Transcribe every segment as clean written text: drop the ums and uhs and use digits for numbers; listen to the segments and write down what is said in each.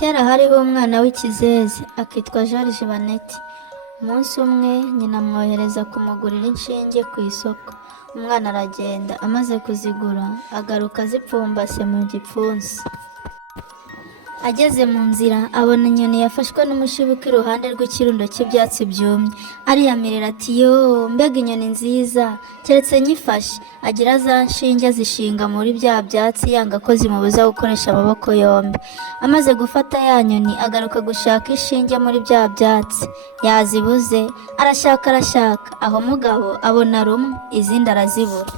Kera hariho umwana w'ikizeze akitwa George Baneti. Umunsi umwe nyina amwohereza kumugurira inshinge ku isoko. Umwana aragenda, amaze kuzigura agaruka azipfumbase mu gipfunsi. Ageze mu nzira abona inyoni yafashwe n'umushibuka iruhande rw'ikirundo cy'ibyatsi byumye. Ariyamirira ati yoo, mbega inyoni nziza, keretse nyifashe. Agira za nshinge zishinga muri bya byatsi yanga ko zimubuza gukoresha amaboko yombi. Amaze gufata ya nyoni agaruka gushaka inshinge muri bya byatsi. Yazibuze, arashaka aho mugabo abona rumwe, izindi arazibura.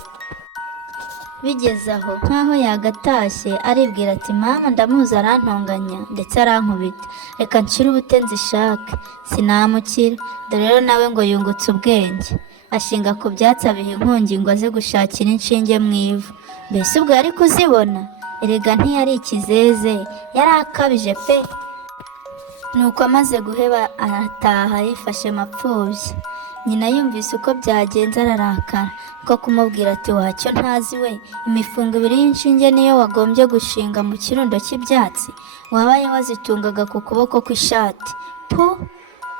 Bigeze aho nkaho yagatashye aribwira ati mama ndamuzi arantonganya ndetse arankubita, reka nshire ubute nzishake. Sinamukira, dore rero nawe ngo yungutse ubwenge. Ashinga ku byatsi abiha inkongi ngo aze gushakira inshinge mu ivu. Mbese ubwo yari kuzibona? Erega ntiyari ikizeze, yari akabije pe. Nuko amaze guheba arataha yifashe mapfubyi. Nyina yumvise uko byagenze ararakara, ko kumubwira ati wacyo ntazi we, imifungo 2 y'inshinge niyo wagombye gushinga mu kirundo cy'ibyatsi, wabaye wazitungaga ku kuboko kw'ishati. Pu,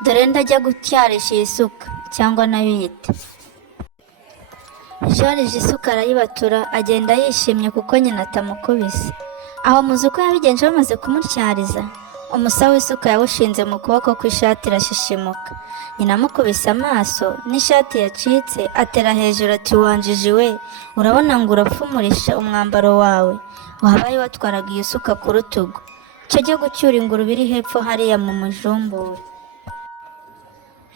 dore ndajya gutyarisha iyi suka cyangwa nayo yite. George isuka arayibatura agenda yishimye kuko nyina atamukubise. Aho muzi uko yabigenje bamaze kumutyariza? Umusa w'isuka yawushinze mu kuboko kw'ishati irashishimuka. Nyina amukubise amaso n'ishati yacitse atera hejuru ati wanjiji we, urabona ngo urapfumurisha umwambaro wawe, wabaye watwaraga iyo suka ku rutugu. Cyo jya gucyura ingurube iri hepfo hariya mu mujumbure.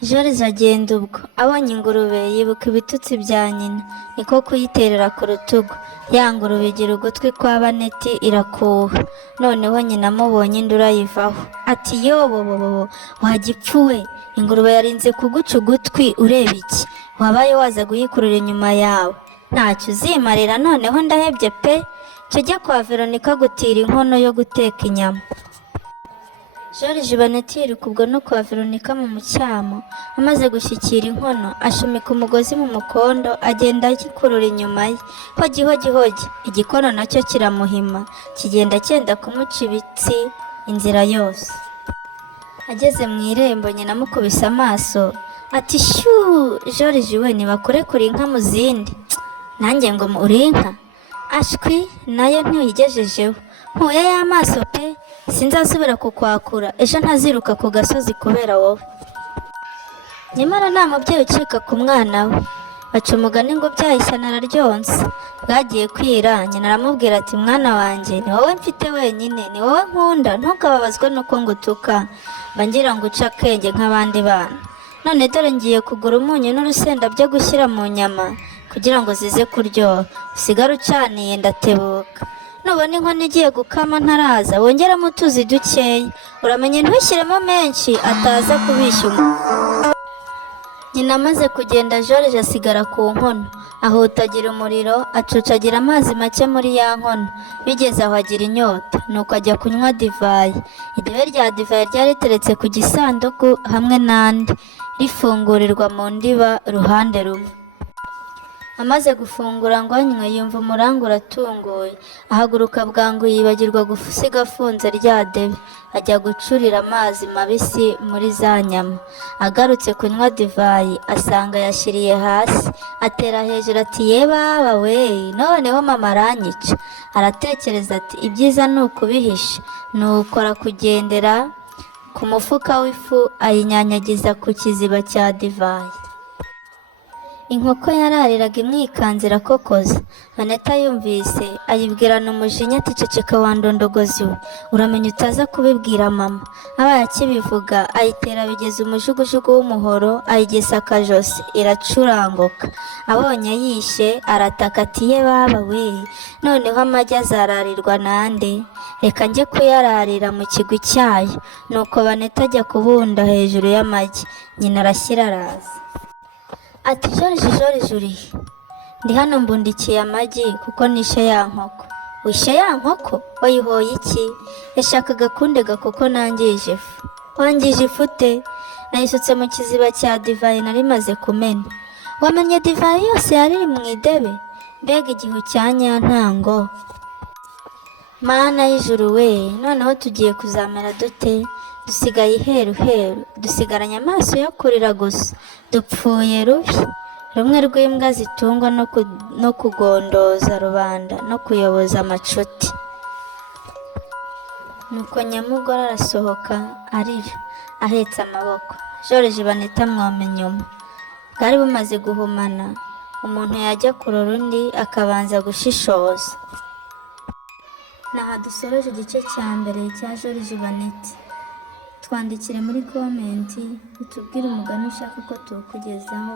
George agenda ubwo abonye ingurube yibuka ibitutsi bya nyina, niko kuyiterera ku rutugu. Ya ngurube igira ugutwi kwa Baneti irakuha. Noneho nyina amubonye induru ayivaho ati yobobobo, wagipfuwe, ingurube yarinze kuguca ugutwi ureba iki? Wabaye waza guyikurura inyuma yawe, ntacyo uzimarira. Noneho ndahebye pe. Cyo jya kwa Veronika gutira inkono yo guteka inyama. George Baneti yiruka no kwa Veronika mu mucyamo. Amaze gushyikira inkono ashumika umugozi mu mukondo agenda agikurura inyuma ye. Hogi, igikono nacyo kiramuhima, kigenda cyenda kumuca ibitsi inzira yose. Ageze mu irembo nyina amukubise amaso ati shuu, George we nibakurekura inka mu zindi. Nanjye ngo uri inka? Ashwi nayo ntuyigejejeho. Nkuye y'amaso pe, sinzasubira kukwakura, ejo ntaziruka ku gasozi kubera wowe. Nyamara nta mubyeyi ucika ku mwana we. Baca umugani ngo byayishyana araryonsa. Bwagiye kwira nyina aramubwira ati mwana wanjye, ni wowe mfite wenyine, ni wowe nkunda, ntukababazwe nuko ngutuka, mba ngira ngo uce akenge nk'abandi bana. None dore ngiye kugura umunyu n'urusenda byo gushyira mu nyama kugira ngo zize kuryoha, usigare ucaniye ndatebuka. Nubona inkono igiye gukama ntaraza, wongeramo utuzi dukeya, uramenye ntushyiremo menshi ataza kubishyuma. Nyina amaze kugenda George asigara ku nkono, ahutagira umuriro, acucagira amazi make muri ya nkono. Bigeze aho agira inyota, nuko ajya kunywa divayi. Idebe rya divayi ryari riteretse ku gisanduku hamwe n'andi, rifungurirwa mu ndiba ruhande rumwe. Amaze gufungura ngo anywe yumva umurango uratunguye. Ahaguruka bwangu yibagirwa gusiga afunze rya debe, ajya gucurira amazi mabisi muri za nyama. Agarutse kunywa divayi asanga yashyiriye hasi, atera hejuru ati ye baba we, noneho mama aranyica. Aratekereza ati ibyiza ni ukubihisha. Nuko arakugendera ku mufuka w'ifu ayinyanyagiza ku kiziba cya divayi. Inkoko yarariraga imwikanze irakokoza. Baneta yumvise ayibwirana umujinya ati ceceka wandondogozi we, uramenya utaza kubibwira mama. Abaye akibivuga ayitera bigeze umujugujugu w'umuhoro, ayigesa akajosi iracuranguka. Abonye yishe arataka ati ye baba we, noneho amagi azararirwa nande? Reka njye kuyararira mu kigwi cyayo. Nuko Baneta ajya kubunda hejuru y'amagi. Nyina arashyira araza ati George urihe? Ndi hano mbundikiye amagi kuko nishe ya nkoko. Wishe ya nkoko? Wayihoye iki? Yashakaga kundega kuko nangije ifu. Wangije ifu te? Nayisutse mu kiziba cya divayi nari maze kumena. Wamenye divayi yose yari iri mu idebe? Mbega igihu cya nyantango. Mana y'ijuru we, noneho tugiye kuzamera dute? Dusigaye iheruheru, dusigaranye amaso yo kurira gusa, dupfuye rubi, rumwe rw'imbwa zitungwa no kugondoza rubanda no kuyoboza amacuti. Nuko Nyamugore arasohoka arira, ahetse amaboko. Joriji banita amwoma inyuma. Bwari bumaze guhumana, umuntu yajya kurora undi akabanza gushishoza. Naha dusoreje igice cya mbere cya Joriji Baneti. Twandikire muri komenti utubwire umugani ushaka ko tuwukugezaho.